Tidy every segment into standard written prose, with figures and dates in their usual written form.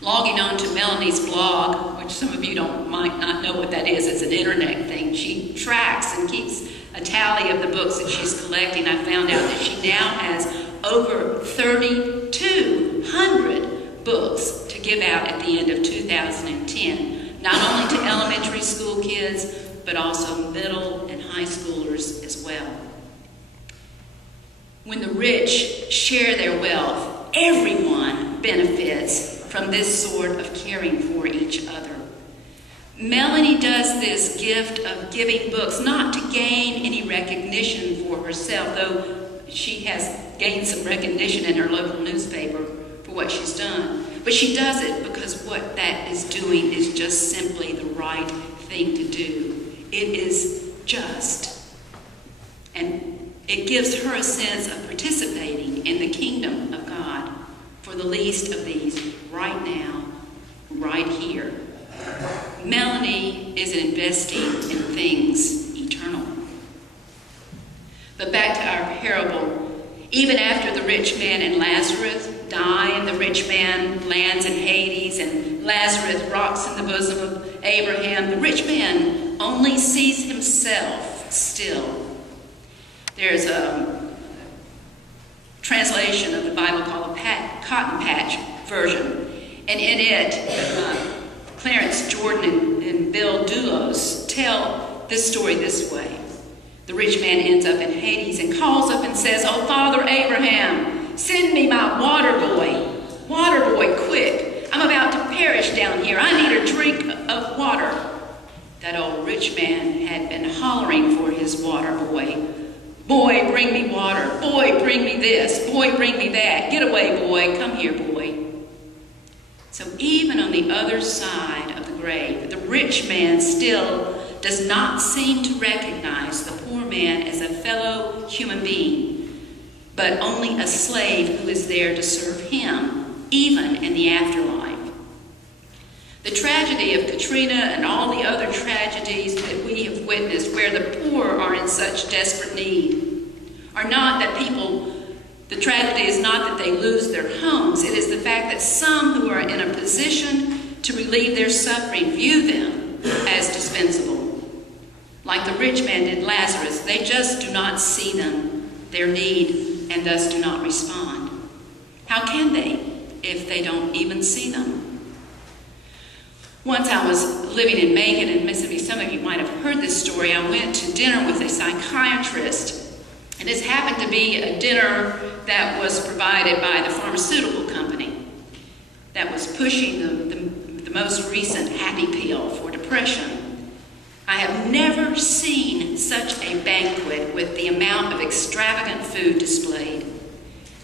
Logging on to Melanie's blog, which some of you might not know what that is, it's an internet thing. She tracks and keeps a tally of the books that she's collecting. I found out that she now has over 3,200 books to give out at the end of 2010, not only to elementary school kids, but also middle and high schoolers as well. When the rich share their wealth, everyone benefits from this sort of caring for each other. Melanie does this gift of giving books not to gain any recognition for herself, though she has gained some recognition in her local newspaper for what she's done. But she does it because what that is doing is just simply the right thing to do. It is just. And it gives her a sense of participating in the kingdom of God for the least of these right now, right here. Melanie is investing in things eternal. But back to our parable. Even after the rich man and Lazarus die, and the rich man lands in Hades, and Lazarus rocks in the bosom of Abraham, the rich man only sees himself still. There's a translation of the Bible called a Cotton Patch version, and in it, Clarence Jordan and Bill Doulos tell this story this way. The rich man ends up in Hades and calls up and says, "Oh, Father Abraham, send me my water boy. Water boy, quick. I'm about to perish down here. I need a drink of water." That old rich man had been hollering for his water boy. "Boy, bring me water. Boy, bring me this. Boy, bring me that. Get away, boy. Come here, boy." So even on the other side of the grave, the rich man still does not seem to recognize the poor man as a fellow human being, but only a slave who is there to serve him, even in the afterlife. The tragedy of Katrina and all the other tragedies that we have witnessed where the poor are in such desperate need are not that the tragedy is not that they lose their homes. It is the fact that some who are in a position to relieve their suffering view them as dispensable. Like the rich man did Lazarus, they just do not see their need, and thus do not respond. How can they if they don't even see them? Once I was living in Macon in Mississippi. Some of you might have heard this story. I went to dinner with a psychiatrist, and this happened to be a dinner that was provided by the pharmaceutical company that was pushing the most recent happy pill for depression. I have never seen such a banquet with the amount of extravagant food displayed.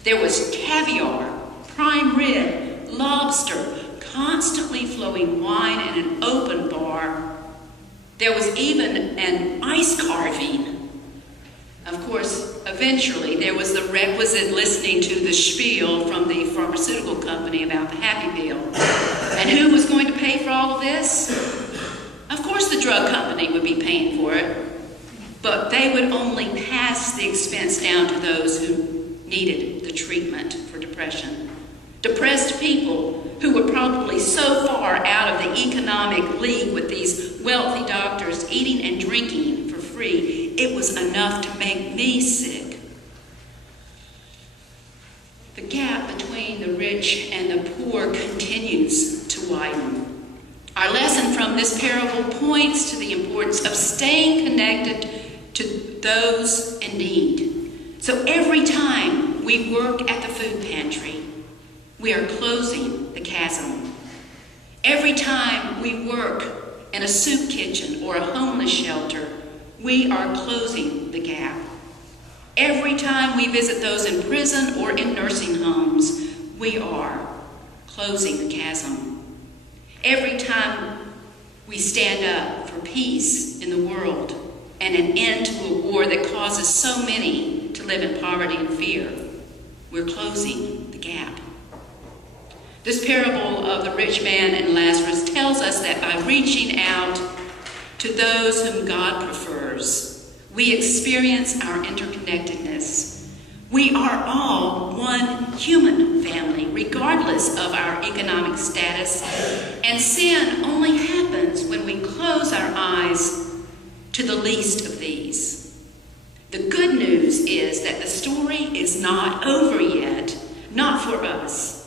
There was caviar, prime rib, lobster, constantly flowing wine in an open bar. There was even an ice carving. Of course, eventually there was the requisite listening to the spiel from the pharmaceutical company about the happy pill. And who was going to pay for all of this? Of course the drug company would be paying for it, but they would only pass the expense down to those who needed the treatment for depression. Depressed people who were probably so far out of the economic league with these wealthy doctors eating and drinking for free, it was enough to make me sick. The gap between the rich and the poor continues to widen. Our lesson from this parable points to the importance of staying connected to those in need. So every time we work at the food pantry, we are closing the chasm. Every time we work in a soup kitchen or a homeless shelter, we are closing the gap. Every time we visit those in prison or in nursing homes, we are closing the chasm. Every time we stand up for peace in the world and an end to a war that causes so many to live in poverty and fear, we're closing the gap. This parable of the rich man and Lazarus tells us that by reaching out to those whom God prefers, we experience our interconnectedness. We are all one human family, regardless of our economic status, and sin only happens when we close our eyes to the least of these. The good news is that the story is not over yet, not for us.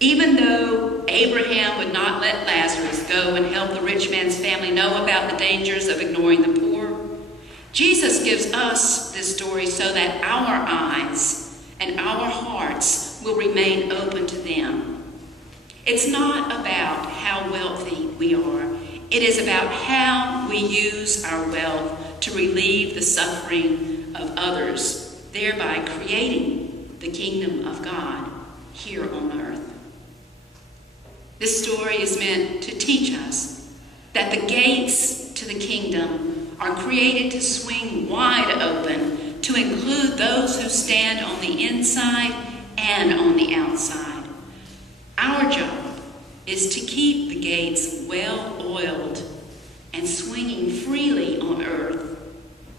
Even though Abraham would not let Lazarus go and help the rich man's family know about the dangers of ignoring the poor, Jesus gives us this story so that our eyes and our hearts will remain open to them. It's not about how wealthy we are. It is about how we use our wealth to relieve the suffering of others, thereby creating the kingdom of God here on earth. This story is meant to teach us that the gates to the kingdom are created to swing wide open to include those who stand on the inside and on the outside. Our job is to keep the gates well oiled and swinging freely on earth,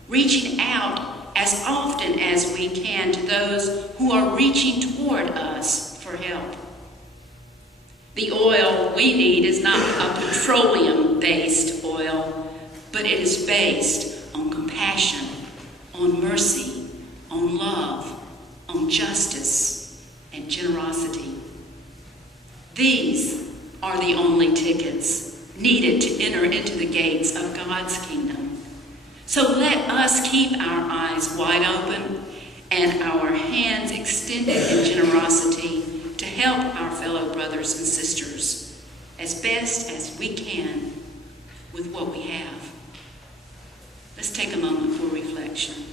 reaching out as often as we can to those who are reaching toward us for help. The oil we need is not a petroleum-based oil, but it is based on compassion, on mercy, on love, on justice, and generosity. These are the only tickets needed to enter into the gates of God's kingdom. So let us keep our eyes wide open and our hands extended in generosity to help our fellow brothers and sisters as best as we can with what we have. Let's take a moment for reflection.